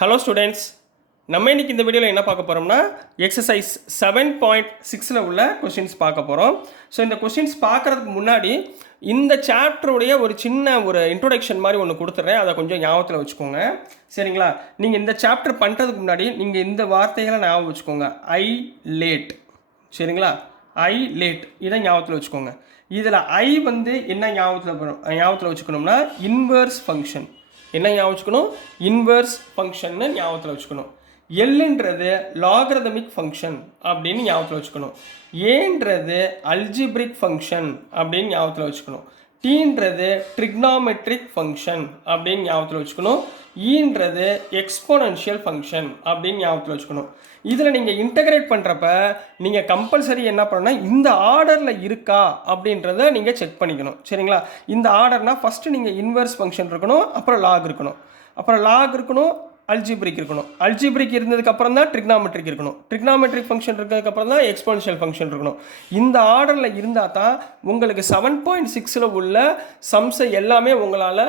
Hello students, நம்ம இன்றைக்கி இந்த வீடியோவில் என்ன பார்க்க போகிறோம்னா எக்ஸசைஸ் 7.6 உள்ள கொஷின்ஸ் பார்க்க போகிறோம். ஸோ இந்த கொஷின்ஸ் பார்க்குறதுக்கு முன்னாடி இந்த சாப்டருடைய ஒரு சின்ன இன்ட்ரோடக்ஷன் மாதிரி ஒன்று கொடுத்துட்றேன். அதை கொஞ்சம் ஞாபகத்தில் வச்சுக்கோங்க, சரிங்களா? நீங்கள் இந்த சாப்டர் பண்ணுறதுக்கு முன்னாடி நீங்கள் இந்த வார்த்தைகளை ஞாபகம் வச்சுக்கோங்க. ஐ லேட், சரிங்களா? ஐ லேட், இதை ஞாபகத்தில் வச்சுக்கோங்க. இதில் ஐ என்ன ஞாபகத்தில் வச்சுக்கணும்னா இன்வர்ஸ் ஃபங்க்ஷன். என்ன ஞாபகம் வச்சுக்கணும்? இன்வர்ஸ் ஃபங்க்ஷன்னு ஞாபகத்தில் வச்சுக்கணும். எல்ன்றது லாகரதமிக் ஃபங்க்ஷன் அப்படின்னு ஞாபகத்தில் வச்சுக்கணும். ஏன்றது அல்ஜிப்ரிக் ஃபங்க்ஷன் அப்படின்னு ஞாபகத்தில் வச்சுக்கணும். டீன்றது ட்ரிக்னாமெட்ரிக் ஃபங்க்ஷன் அப்படின்னு ஞாபகத்தில் வச்சுக்கணும். ஈன்றது எக்ஸ்போனன்ஷியல் ஃபங்க்ஷன் அப்படின்னு ஞாபகத்தில் வச்சுக்கணும். இதில் நீங்கள் இன்டகிரேட் பண்ணுறப்ப நீங்கள் கம்பல்சரி என்ன பண்ணணும்னா இந்த ஆர்டரில் இருக்கா அப்படின்றத நீங்கள் செக் பண்ணிக்கணும், சரிங்களா? இந்த ஆர்டர்னால் ஃபஸ்ட்டு நீங்கள் இன்வர்ஸ் ஃபங்க்ஷன் இருக்கணும், அப்புறம் லாக் இருக்கணும், அப்புறம் லாக் இருக்கணும், அல்ஜிப்ரிக் இருக்கணும். அல்ஜிப்ரிக் இருந்ததுக்கப்புறம் தான் ட்ரிக்னாமெட்ரிக் இருக்கணும். ட்ரிக்னாமெட்ரிக் ஃபங்க்ஷன் இருக்கிறதுக்கப்புறம் தான் எக்ஸ்போனன்ஷியல் ஃபங்க்ஷன் இருக்கணும். இந்த ஆர்டரில் இருந்தால் தான் உங்களுக்கு 7.6 உள்ள சம்ஸை எல்லாமே உங்களால்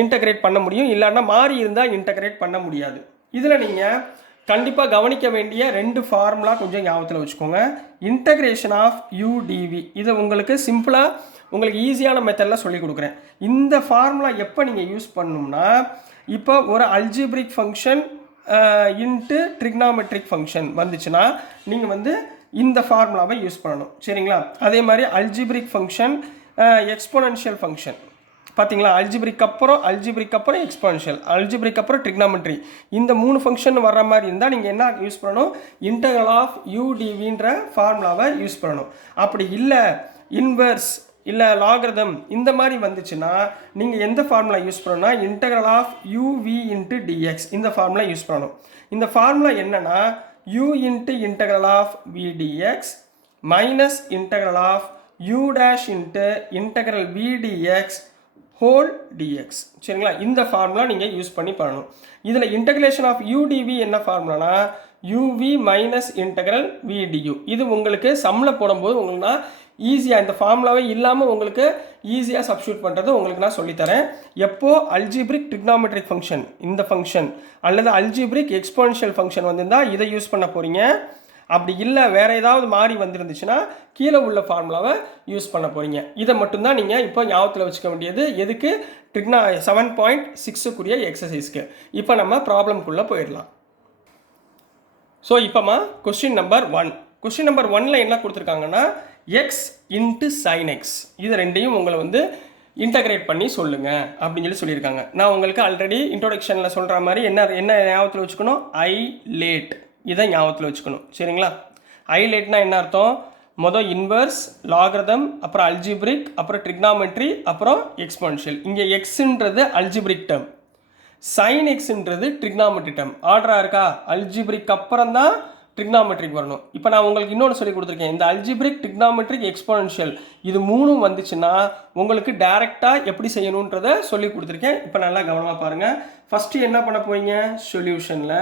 இன்டகிரேட் பண்ண முடியும். இல்லைன்னா மாறி இருந்தால் இன்டகிரேட் பண்ண முடியாது. இதில் நீங்கள் கண்டிப்பாக கவனிக்க வேண்டிய 2 ஃபார்முலா கொஞ்சம் ஞாபகத்தில் வச்சுக்கோங்க. இன்டகிரேஷன் ஆஃப் யூடிவி, இதை உங்களுக்கு சிம்பிளாக உங்களுக்கு ஈஸியான மெத்தடில் சொல்லி கொடுக்குறேன். இந்த ஃபார்முலா எப்போ நீங்கள் யூஸ் பண்ணணும்னா, இப்போ ஒரு algebraic function into trigonometric function வந்துச்சுன்னா நீங்கள் இந்த ஃபார்முலாவை யூஸ் பண்ணணும், சரிங்களா? அதே மாதிரி அல்ஜிப்ரிக் ஃபங்க்ஷன், எக்ஸ்போனன்ஷியல் ஃபங்க்ஷன் பார்த்தீங்களா? அல்ஜிப்ரிக் அப்புறம் எக்ஸ்போனன்ஷியல், அல்ஜிப்ரிக் அப்புறம் ட்ரிக்னாமெட்ரி, இந்த 3 ஃபங்க்ஷன் வர்ற மாதிரி இருந்தால் நீங்கள் என்ன யூஸ் பண்ணணும்? இன்டெக்ரல் ஆஃப் யூடிவின்ற ஃபார்முலாவை யூஸ் பண்ணணும். அப்படி இல்லை இன்வர்ஸ் இல்லை லாகரதம் இந்த மாதிரி வந்துச்சுன்னா நீங்கள் எந்த ஃபார்முலா யூஸ் பண்ணணும்னா integral of u v into d x, இந்த ஃபார்முலா யூஸ் பண்ணணும். இந்த ஃபார்முலா என்னன்னா u into integral of v d x minus integral of u dash into integral v d x whole d x, சரிங்களா? இந்த ஃபார்முலா நீங்கள் யூஸ் பண்ணி பண்ணணும். இதில் இன்டகிரேஷன் ஆஃப் யூடிவி என்ன ஃபார்முலானா யூவி மைனஸ் இன்டெக்ரல் விடியூ. இது உங்களுக்கு சம்மில் போடும்போது உங்களுக்கு ஈஸியாக இந்த ஃபார்முலாவே இல்லாமல் உங்களுக்கு ஈஸியாக சப்ஸ்டியூட் பண்ணுறது உங்களுக்கு நான் சொல்லித்தரேன். எப்போ அல்ஜிப்ரிக் ட்ரிக்னாமெட்ரிக் ஃபங்க்ஷன் இந்த ஃபங்க்ஷன் அல்லது அல்ஜிப்ரிக் எக்ஸ்போனன்ஷியல் ஃபங்க்ஷன் வந்திருந்தால் இதை யூஸ் பண்ண போகிறீங்க. அப்படி இல்லை வேறு ஏதாவது மாறி வந்துருந்துச்சுன்னா கீழே உள்ள ஃபார்முலாவை யூஸ் பண்ண போகிறீங்க. இதை மட்டும்தான் நீங்கள் இப்போ ஞாபகத்தில் வச்சுக்க வேண்டியது. எதுக்கு? 7.6 எக்ஸசைஸ்க்கு. இப்போ நம்ம ப்ராப்ளம்குள்ளே போயிடலாம். ஸோ இப்போமா கொஸ்டின் நம்பர் 1 என்ன கொடுத்துருக்காங்கன்னா எக்ஸ் இன்ட்டு சைன் எக்ஸ், இது ரெண்டையும் உங்களை இன்டகிரேட் பண்ணி சொல்லுங்கள் அப்படின்னு சொல்லியிருக்காங்க. நான் உங்களுக்கு ஆல்ரெடி இன்ட்ரோடக்ஷனில் சொல்கிற மாதிரி என்ன ஞாபகத்தில் வச்சுக்கணும்? ஐ லேட், இதை ஞாபகத்தில் வச்சுக்கணும், சரிங்களா? ஐலேட்னா என்ன அர்த்தம்? மொதல் இன்வர்ஸ், லாகரதம், அப்புறம் அல்ஜிப்ரிக், அப்புறம் ட்ரிக்னாமெட்ரி, அப்புறம் எக்ஸ்போனன்ஷியல். இங்கே எக்ஸுன்றது அல்ஜிப்ரிக் டேர்ம், சைன் எக்ஸுன்றது ட்ரிக்னாமெட்ரி டேர்ம். ஆர்டராக இருக்கா? அல்ஜிப்ரிக் அப்புறம் தான் ட்ரிக்னாமெட்ரிக் வரணும். இப்போ நான் உங்களுக்கு இன்னொன்று சொல்லி கொடுத்துருக்கேன். இந்த அல்ஜிப்ரிக், ட்ரிக்னாமெட்ரிக், எக்ஸ்போனன்ஷியல் இது 3 வந்துச்சுன்னா உங்களுக்கு டைரெக்டாக எப்படி செய்யணுன்றதை சொல்லி கொடுத்துருக்கேன். இப்போ நல்லா கவனமாக பாருங்கள். ஃபஸ்ட்டு என்ன பண்ண போறீங்க? சொல்யூஷனில்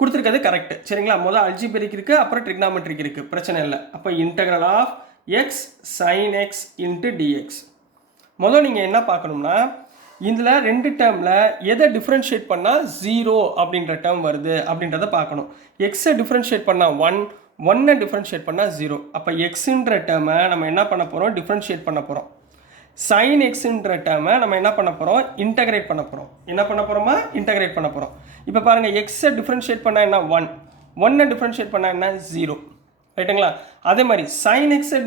கொடுத்துருக்கிறது கரெக்ட், சரிங்களா? முதல் அல்ஜிப்ரிக் இருக்குது, அப்புறம் ட்ரிக்னாமெட்ரிக் இருக்குது, பிரச்சனை இல்லை. அப்போ integral of x sine x into d x. முதல் நீங்கள் என்ன பார்க்கணும்னா இதில் 2 டேர்மில் எதை டிஃப்ரென்ஷியேட் பண்ணால் 0 அப்படின்ற டேர்ம் வருது அப்படின்றத பார்க்கணும். எக்ஸை டிஃப்ரென்ஷியேட் பண்ணால் 1 டிஃப்ரென்ஷியேட் பண்ணால் 0. அப்போ எக்ஸுன்ற டேர்மை நம்ம என்ன பண்ண போகிறோம்? டிஃப்ரென்ஷியேட் பண்ண போகிறோம். சைன் எக்ஸுன்ற டேர்மை நம்ம என்ன பண்ண போகிறோம்? இன்டகிரேட் பண்ண போகிறோம். என்ன பண்ண போகிறோமா? இன்டகிரேட் பண்ண போகிறோம். இப்போ பாருங்கள், எக்ஸை டிஃப்ரென்ஷியேட் பண்ணால் என்ன? 1 டிஃப்ரென்ஷியேட் பண்ணால் என்ன? 0, ரைட்டுங்களா? அதே மாதிரி சைன் எக்ஸை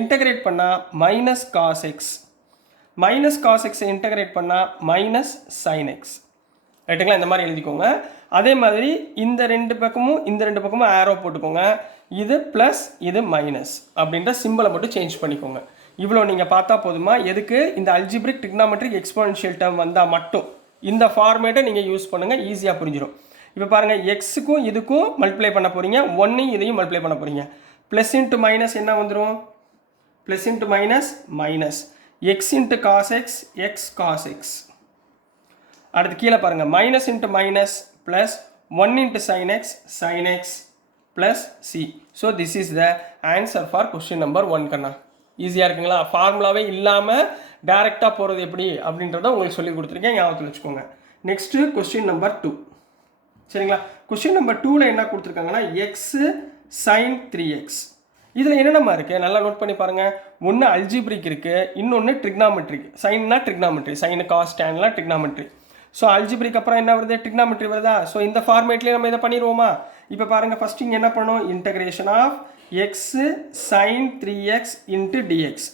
இன்டகிரேட் பண்ணால் minus cos x, minus cos எக்ஸை இன்டகிரேட் பண்ணால் மைனஸ் சைன் எக்ஸ், ரைட்டுங்களா? இந்த மாதிரி எழுதிக்கோங்க. அதே மாதிரி இந்த ரெண்டு பக்கமும் ஆரோ போட்டுக்கோங்க. இது ப்ளஸ், இது மைனஸ் அப்படின்ற சிம்பிளை மட்டும் சேஞ்ச் பண்ணிக்கோங்க. இவ்வளோ நீங்கள் பார்த்தா போதுமா? எதுக்கு? இந்த அல்ஜிப்ரிக், ட்ரிக்னாமெட்ரிக், எக்ஸ்போனன்ஷியல் டேர்ம் வந்தால் மட்டும் இந்த ஃபார்மேட்டை நீங்கள் யூஸ் பண்ணுங்கள், ஈஸியாக புரிஞ்சிடும். இப்போ பாருங்கள், எக்ஸுக்கும் இதுக்கும் மல்டிப்ளை பண்ண போகிறீங்க, 1 இதையும் மல்டிப்ளை பண்ண போகிறீங்க. ப்ளஸ் இன்ட்டு மைனஸ் என்ன வந்துடும்? Plus into minus minus, x into cos x, x cos x. அடுத்து கீழே பாருங்கள், minus into minus plus 1 into sine x plus c. So this is the answer for question number 1 கண்ணா. ஈஸியாக இருக்குங்களா? ஃபார்முலாவே இல்லாமல் டைரெக்டாக போகிறது எப்படி அப்படின்றத உங்களுக்கு சொல்லி கொடுத்துருக்கேன், ஞாபகத்தில் வச்சுக்கோங்க. Next question number 2. சரிங்களா? கொஸ்டின் நம்பர் 2ல் என்ன கொடுத்துருக்காங்கன்னா எக்ஸு சைன் 3x. இதில் என்னென்னமா இருக்குது நல்லா நோட் பண்ணி பாருங்கள். ஒன்று அல்ஜிப்ரிக் இருக்குது, இன்னொன்று ட்ரிக்னாமெட்ரிக். சைன்னா ட்ரிக்னாமெட்ரி, சைனு காஸ் டேன்லாம் ட்ரிக்னாமெட்ரி. ஸோ அல்ஜிப்ரிக் அப்புறம் என்ன வருது, ட்ரிக்னாமெட்ரி வருதா? ஸோ இந்த ஃபார்மேட்லேயே நம்ம இதை பண்ணிடுவோமா? இப்போ பாருங்கள், ஃபஸ்ட்டு இங்கே என்ன பண்ணணும், integration of x sine 3x into d x.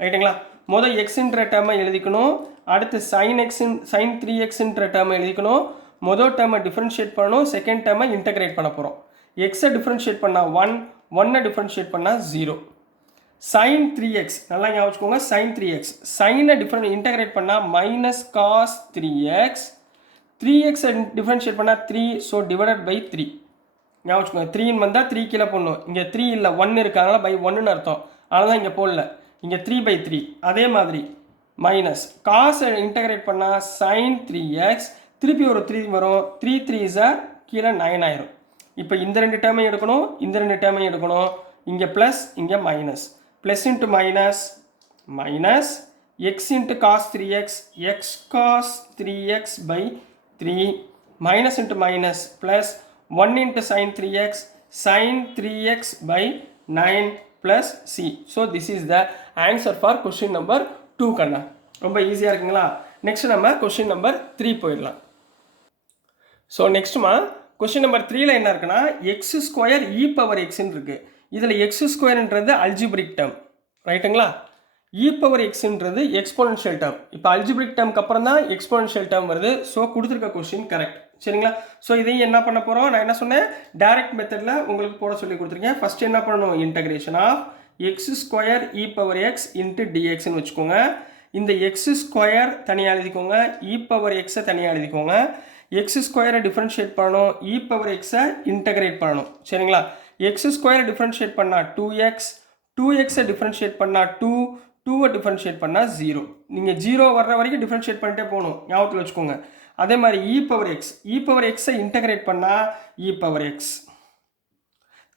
ரைட்டுங்களா? முதல் எக்ஸுன்ற டேர்மை எழுதிக்கணும், அடுத்து சைன் 3xன்ற டேர்மை எழுதிக்கணும். முதல் டேர்மை டிஃப்ரென்ஷியேட் பண்ணணும், செகண்ட் டேர்மை இன்டகிரேட் பண்ண போகிறோம். எக்ஸை டிஃப்ரென்ஷியேட் பண்ணால் 1, 1 டிஃப்ரென்ஷியேட் பண்ணால் 0. சைன் 3x நல்லா ஞாபகம் வச்சுக்கோங்க. சைன் 3x சைனை இன்டகிரேட் பண்ணால் minus cos 3x, 3x differentiate பண்ணால் 3, ஸோ டிவைடட் பை 3. ஞாபகம் வச்சுக்கோங்க. 3ன்னு வந்தால் 3 கீழே போடணும். இங்கே 3 இல்லை 1 இருக்காங்களா, பை 1ன்னு அர்த்தம். அதனால தான் இங்கே போடல, இங்கே 3/3. அதே மாதிரி மைனஸ் காசை இன்டகிரேட் பண்ணால் சைன் 3x, திருப்பி ஒரு 3 வரும். 3 3s கீழே 9 ஆயிரும். இப்போ இந்த 2 டேர்மையும் எடுக்கணும், இந்த 2 டேர்மையும் எடுக்கணும். இங்கே ப்ளஸ், இங்கே minus. Plus into minus, minus x into cos 3x, x cos 3x by 3, minus into minus plus 1 into sine 3x, sine 3x by 9 plus c. So this is the answer for question number 2 கண்ணா. ரொம்ப ஈஸியாக இருக்குங்களா? Next நம்ம question number 3 போயிடலாம். So நெக்ஸ்ட்டுமா question number 3ல் என்ன இருக்குன்னா எக்ஸ் ஸ்கொயர் இ பவர் எக்ஸ்ன்னு இருக்குது. இதில் எக்ஸ் ஸ்கொயர்ன்றது அல்ஜிப்ரிக் டேர்ம், ரைட்டுங்களா? E power எக்ஸ்ன்றது exponential term. இப்போ அல்ஜிப்ரிக் டேர்முக்கு அப்புறம் தான் எக்ஸ்போனன்ஷியல் டேர்ம் வருது. ஸோ கொடுத்துருக்க கொஸ்டின் கரெக்ட். சரிங்களா? ஸோ இதையும் என்ன பண்ண போகிறோம், நான் என்ன சொன்னேன், டைரக்ட் மெத்தடில் உங்களுக்கு போட சொல்லி கொடுத்துருக்கேன். ஃபஸ்ட்டு என்ன பண்ணணும், integration of x square e power x into டிஎக்ஸ்ன்னு வச்சுக்கோங்க. இந்த எக்ஸ் ஸ்கொயர் தனியாக எழுதிக்கோங்க, இ பவர் எக்ஸை தனியாக எழுதிக்கோங்க. எக்ஸ் ஸ்கொயரை டிஃப்ரென்ஷியேட் பண்ணணும், இ பவர் எக்ஸை இன்டகிரேட் பண்ணணும். சரிங்களா? எக்ஸ் ஸ்கொயரை டிஃப்ரென்ஷியேட் பண்ணால் 2x, 2xை டிஃப்ரென்ஷியேட் பண்ணால் 2, 2வை டிஃப்ரென்ஷியேட் பண்ணால் 0. நீங்கள் 0 வர்ற வரைக்கும் டிஃப்ரென்ஷியேட் பண்ணிட்டே போகணும், ஞாபகத்தில் வச்சுக்கோங்க. அதே மாதிரி இ பவர் எக்ஸை இன்டகிரேட் பண்ணால் இ பவர் எக்ஸ்,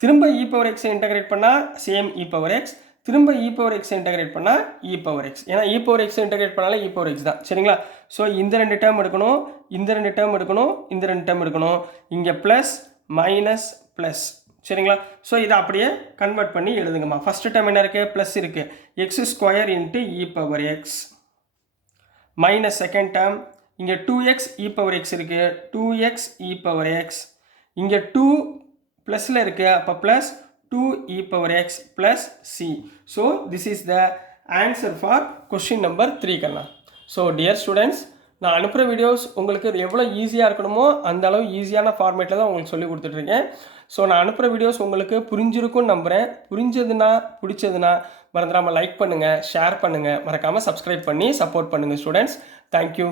திரும்ப இ பவர் எக்ஸை இன்டகிரேட் பண்ணால் சேம் இ பவர் எக்ஸ், திரும்ப இ பவர் எக்ஸை இன்டகிரேட் பண்ணால் இ பவர் எக்ஸ். ஏன்னா இ பவர் எக்ஸை இன்டகிரேட் பண்ணாலே இ பவர் எக்ஸ் தான். சரிங்களா? ஸோ இந்த 2 டேர்ம் எடுக்கணும், இந்த 2 டேர்ம் எடுக்கணும், இந்த 2 டேர்ம் எடுக்கணும். இங்கே ப்ளஸ் மைனஸ் ப்ளஸ். சரிங்களா? ஸோ இதை அப்படியே கன்வெர்ட் பண்ணி எழுதுங்கம்மா. ஃபஸ்ட்டு டேர்ம் என்ன இருக்குது, ப்ளஸ் இருக்குது, x square into e power x, minus second term இங்கே 2x இ பவர் எக்ஸ் இருக்குது, 2x இ பவர் எக்ஸ், இங்கே 2 ப்ளஸில் இருக்குது, அப்போ plus 2 e power x plus c. So this is the answer for question number 3 கண்ணா. So dear students, நான் அனுப்புகிற videos உங்களுக்கு எவ்வளோ ஈஸியாக இருக்கணுமோ அந்த அளவு ஈஸியான ஃபார்மேட்டில் தான் உங்களுக்கு சொல்லி கொடுத்துட்ருக்கேன். ஸோ நான் அனுப்புகிற வீடியோஸ் உங்களுக்கு புரிஞ்சிருக்கும்னு நம்புகிறேன். புரிஞ்சதுன்னா பிடிச்சதுன்னா மறந்துடாமல் லைக் பண்ணுங்கள், ஷேர் பண்ணுங்கள், மறக்காமல் சப்ஸ்கிரைப் பண்ணி சப்போர்ட் பண்ணுங்கள் ஸ்டூடெண்ட்ஸ். தேங்க்யூ.